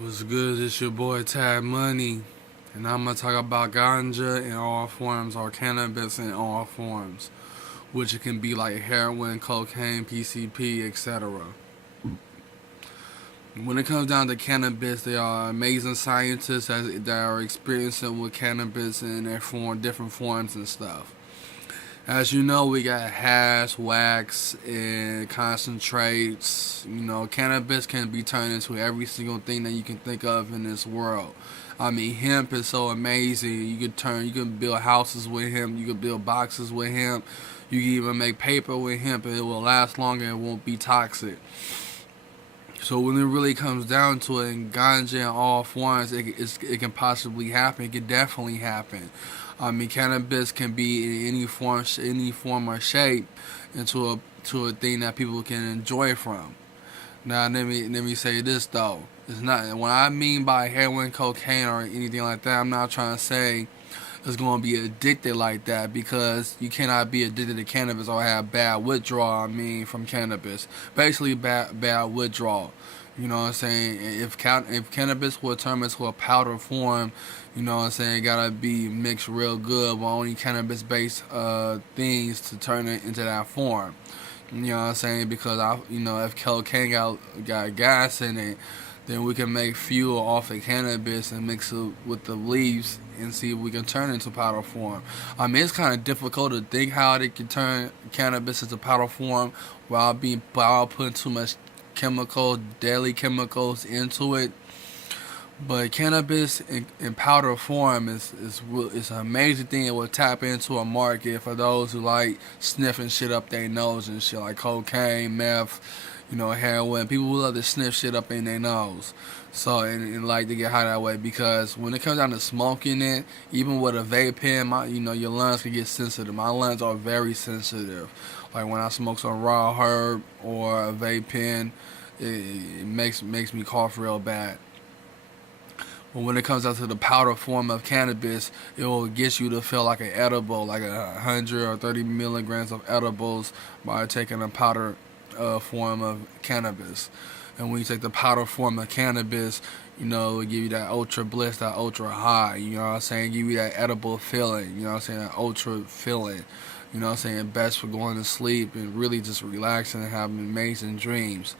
What's good? It's your boy Tad Money, and I'm gonna talk about ganja in all forms or cannabis in all forms, which it can be like heroin, cocaine, PCP, etc. When it comes down to cannabis, there are amazing scientists that are experiencing with cannabis in their different forms and stuff. As you know, we got hash, wax, and concentrates. Cannabis can be turned into every single thing that you can think of in this world. I mean, hemp is so amazing. You can build houses with hemp. You can build boxes with hemp. You can even make paper with hemp, and it will last longer and won't be toxic. So when it really comes down to it, in ganja in all forms, it can possibly happen. It can definitely happen. I mean, cannabis can be in any form or shape, into a thing that people can enjoy from. Now, let me say this though. It's not what I mean by heroin, cocaine, or anything like that. I'm not trying to say is going to be addicted like that, because you cannot be addicted to cannabis or have bad withdrawal. I mean, from cannabis, basically bad withdrawal. You know what I'm saying? If cannabis will turn into a powder form, you know what I'm saying, it gotta be mixed real good with only cannabis based things to turn it into that form. You know what I'm saying? Because if cocaine got gas in it, then we can make fuel off of cannabis and mix it with the leaves and see if we can turn it into powder form. I mean, it's kind of difficult to think how they can turn cannabis into powder form without putting too much deadly chemicals into it. But cannabis in powder form is an amazing thing. It will tap into a market for those who like sniffing shit up their nose and shit, like cocaine, meth, heroin. People who love to sniff shit up in their nose. So and like to get high that way, because when it comes down to smoking it, even with a vape pen, your lungs can get sensitive. My lungs are very sensitive. Like when I smoke some raw herb or a vape pen, it makes me cough real bad. But when it comes down to the powder form of cannabis, it will get you to feel like an edible, like 100 or 30 milligrams of edibles by taking a powder form of cannabis. And when you take the powder form of cannabis, it give you that ultra bliss, that ultra high. You know what I'm saying? Give you that edible feeling. You know what I'm saying? That ultra feeling. You know what I'm saying? Best for going to sleep and really just relaxing and having amazing dreams.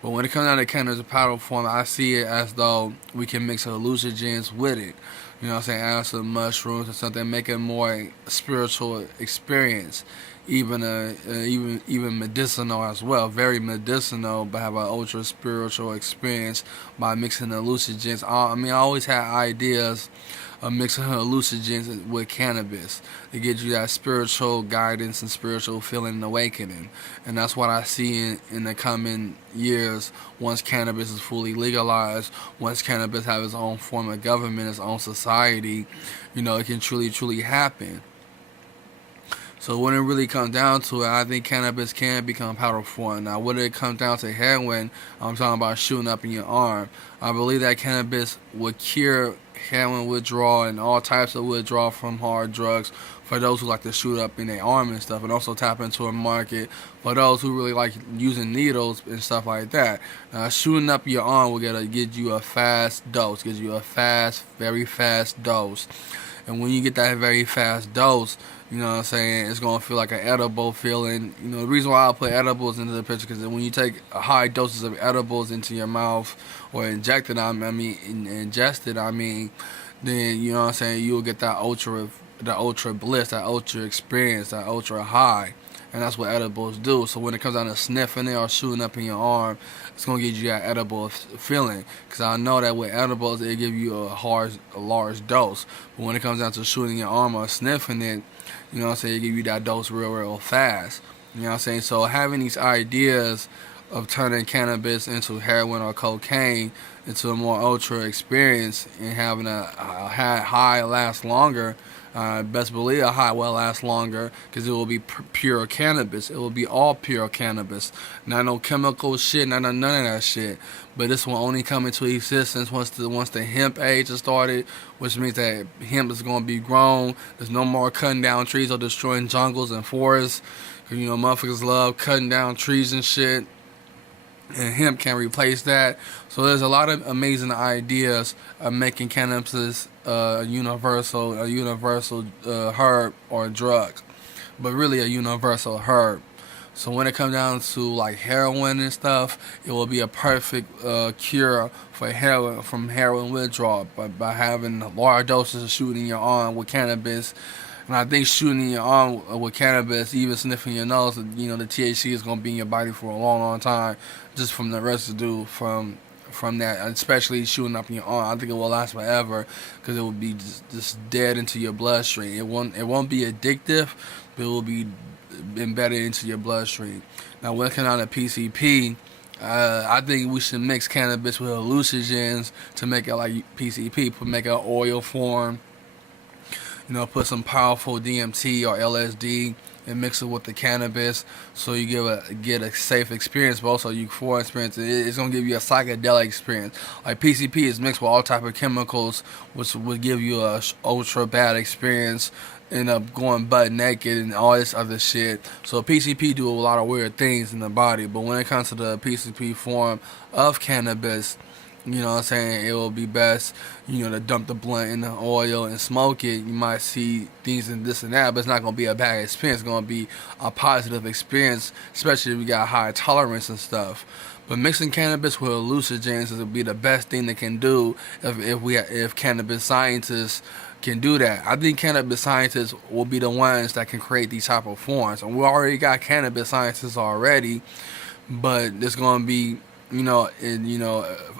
But when it comes down to cannabis powder form, I see it as though we can mix hallucinogens with it. You know what I'm saying? Add some mushrooms or something, make it more spiritual experience. Even medicinal as well, very medicinal, but have an ultra spiritual experience by mixing hallucinogens. I always had ideas of mixing hallucinogens with cannabis to get you that spiritual guidance and spiritual feeling and awakening. And that's what I see in the coming years once cannabis is fully legalized, once cannabis has its own form of government, its own society. It can truly happen. So when it really comes down to it, I think cannabis can become powder form. Now, when it comes down to heroin, I'm talking about shooting up in your arm. I believe that cannabis would cure heroin withdrawal and all types of withdrawal from hard drugs for those who like to shoot up in their arm and stuff, and also tap into a market for those who really like using needles and stuff like that. Shooting up your arm will get you a fast dose, gives you a very fast dose. And when you get that very fast dose, you know what I'm saying, it's going to feel like an edible feeling. The reason why I put edibles into the picture, because when you take high doses of edibles into your mouth or ingest it, then, you know what I'm saying, you'll get that ultra bliss, that ultra experience, that ultra high. And that's what edibles do. So when it comes down to sniffing it or shooting up in your arm, it's going to get you that edible feeling. Because I know that with edibles, it give you a large dose. But when it comes down to shooting your arm or sniffing it, you know what I'm saying, it give you that dose real fast. You know what I'm saying? So having these ideas of turning cannabis into heroin or cocaine into a more ultra experience and having a high last longer, best believe a high will last longer, because it will be pure cannabis. It will be all pure cannabis. Not no chemical shit, none of that shit. But this will only come into existence once the hemp age is started, which means that hemp is going to be grown. There's no more cutting down trees or destroying jungles and forests. Motherfuckers love cutting down trees and shit. and hemp can replace that. So there's a lot of amazing ideas of making cannabis a universal herb or drug, but really a universal herb. So when it comes down to like heroin and stuff, it will be a perfect cure for heroin from heroin withdrawal by having large doses of shooting your arm with cannabis. And I think shooting in your arm with cannabis, even sniffing your nose, the THC is going to be in your body for a long, long time, just from the residue from that, especially shooting up in your arm. I think it will last forever because it will be just dead into your bloodstream. It won't be addictive, but it will be embedded into your bloodstream. Now, when it comes down to PCP, I think we should mix cannabis with hallucinogens to make it like PCP, make it an oil form. Put some powerful DMT or LSD and mix it with the cannabis, so you get a safe experience, but also euphoric experience. It's gonna give you a psychedelic experience. Like PCP is mixed with all type of chemicals, which would give you a ultra bad experience. End up going butt naked and all this other shit. So PCP do a lot of weird things in the body, but when it comes to the PCP form of cannabis, it will be best, to dump the blunt in the oil and smoke it. You might see things and this and that, but it's not going to be a bad experience. It's going to be a positive experience, especially if you got high tolerance and stuff. But mixing cannabis with hallucinogens will be the best thing they can do if cannabis scientists can do that. I think cannabis scientists will be the ones that can create these type of forms. And we already got cannabis scientists already, but it's going to be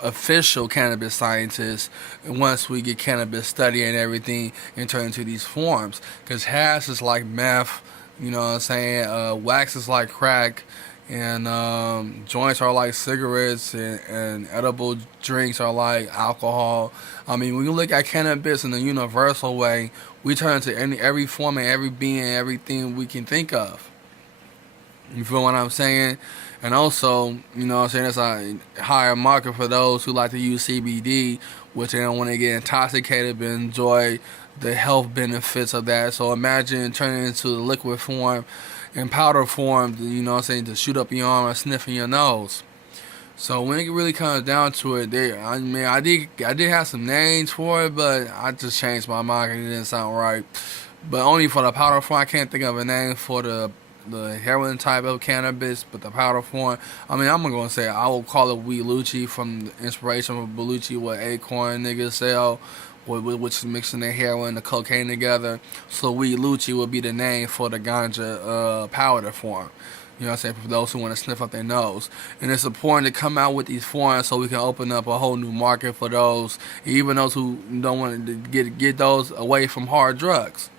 official cannabis scientists once we get cannabis study and everything and turn into these forms. Because hash is like meth, wax is like crack, and joints are like cigarettes, and edible drinks are like alcohol. I mean, when you look at cannabis in a universal way, we turn into every form and every being, everything we can think of. You feel what I'm saying? And also, it's a higher market for those who like to use CBD, which they don't want to get intoxicated but enjoy the health benefits of that. So imagine turning it into the liquid form and powder form, to shoot up your arm or sniff in your nose. So when it really comes down to it, I did have some names for it, but I just changed my mind and it didn't sound right. But only for the powder form, I can't think of a name for the heroin type of cannabis, but the powder form, I'm going to say I will call it Weed Lucci, from the inspiration of Belucci, what Acorn niggas sell, which is mixing the heroin and the cocaine together. So Weed Lucci will be the name for the ganja powder form. For those who want to sniff up their nose. And it's important to come out with these forms so we can open up a whole new market for those, even those who don't want to get those away from hard drugs.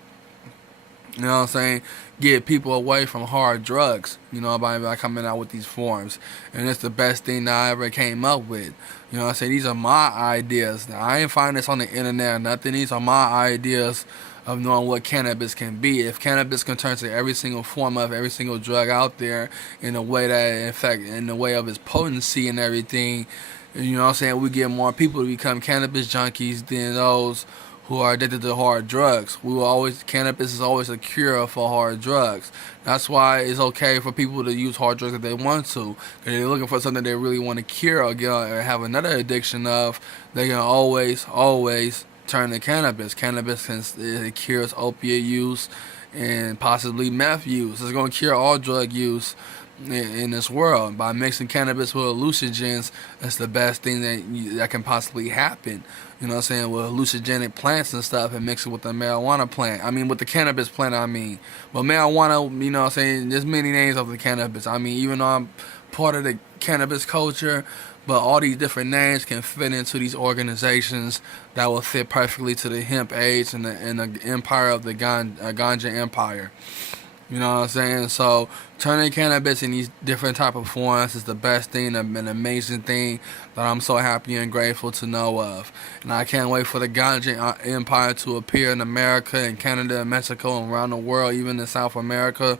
Get people away from hard drugs, by coming out with these forms. And it's the best thing that I ever came up with. These are my ideas. Now, I ain't find this on the internet or nothing. These are my ideas of knowing what cannabis can be. If cannabis can turn to every single form of every single drug out there in a way that, in fact, in the way of its potency and everything, we get more people to become cannabis junkies than those who are addicted to hard drugs. Cannabis is always a cure for hard drugs. That's why it's okay for people to use hard drugs if they want to. Because they're looking for something they really want to cure or have another addiction of, they can always turn to cannabis. Cannabis it cures opiate use and possibly meth use. It's going to cure all drug use in this world. By mixing cannabis with hallucinogens, that's the best thing that can possibly happen. With hallucinogenic plants and stuff, and mix it with the marijuana plant. With the cannabis plant, But marijuana, there's many names of the cannabis. Even though I'm part of the cannabis culture, but all these different names can fit into these organizations that will fit perfectly to the hemp age and the empire of the ganja empire. So turning cannabis in these different type of forms is the best thing, an amazing thing that I'm so happy and grateful to know of. And I can't wait for the ganja empire to appear in America and Canada and Mexico and around the world, even in South America.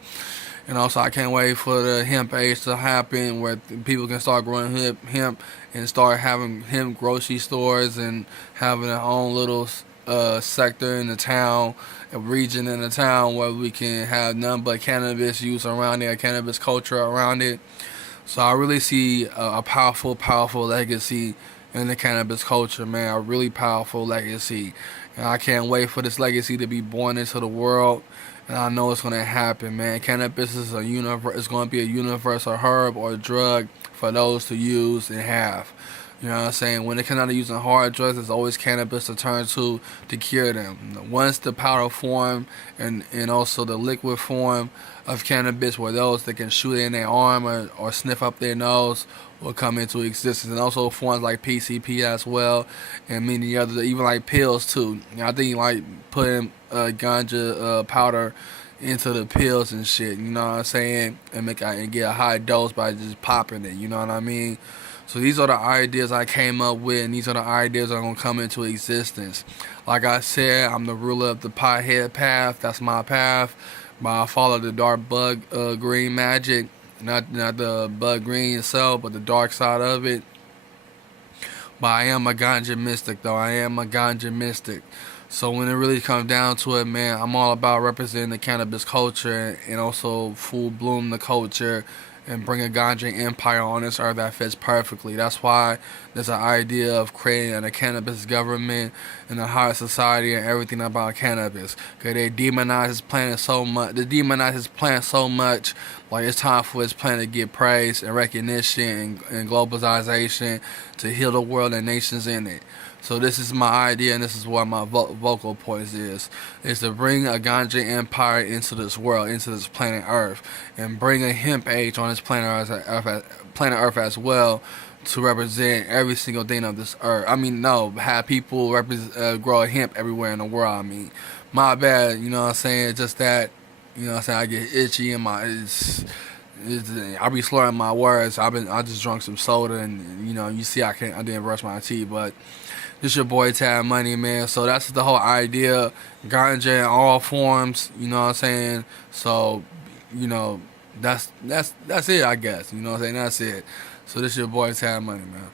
And also I can't wait for the hemp age to happen, where people can start growing hemp and start having hemp grocery stores and having their own little sector in the town, a region in the town where we can have none but cannabis use around it, cannabis culture around it. So I really see a powerful, powerful legacy in the cannabis culture, man. A really powerful legacy. And I can't wait for this legacy to be born into the world. And I know it's gonna happen, man. Cannabis is it's gonna be a universal herb or drug for those to use and have. You know what I'm saying? When it comes down to using hard drugs, there's always cannabis to turn to cure them. Once the powder form and also the liquid form of cannabis, where those that can shoot in their arm or sniff up their nose will come into existence, and also forms like PCP as well, and many others, even like pills too. You know, I think like putting ganja powder into the pills and shit. You know what I'm saying? And get a high dose by just popping it. You know what I mean? So these are the ideas I came up with, and these are the ideas that are gonna come into existence. Like I said, I'm the ruler of the pothead path. That's my path. But I follow the dark bug green magic, not the bug green itself, but the dark side of it. But I am a ganja mystic, though. I am a ganja mystic. So when it really comes down to it, man, I'm all about representing the cannabis culture and also full bloom the culture and bring a ganja empire on this earth that fits perfectly. That's why there's an idea of creating a cannabis government and a higher society and everything about cannabis. Cause they demonize his plant so much. They demonize his plant so much. Like it's time for his plant to get praise and recognition and globalization to heal the world and nations in it. So this is my idea, and this is what my vocal points is to bring a ganja empire into this world, into this planet Earth, and bring a hemp age on this planet Earth as well, to represent every single thing of this earth. I mean, no, have people grow hemp everywhere in the world. I mean, my bad, you know what I'm saying? Just that, you know what I'm saying? I get itchy in I be slurring my words. I just drunk some soda, and you know, you see I didn't brush my teeth, but this your boy Tad Money, man. So that's the whole idea. Ganja in all forms, you know what I'm saying? So, you know, that's it, I guess. You know what I'm saying? That's it. So this your boy Tad Money, man.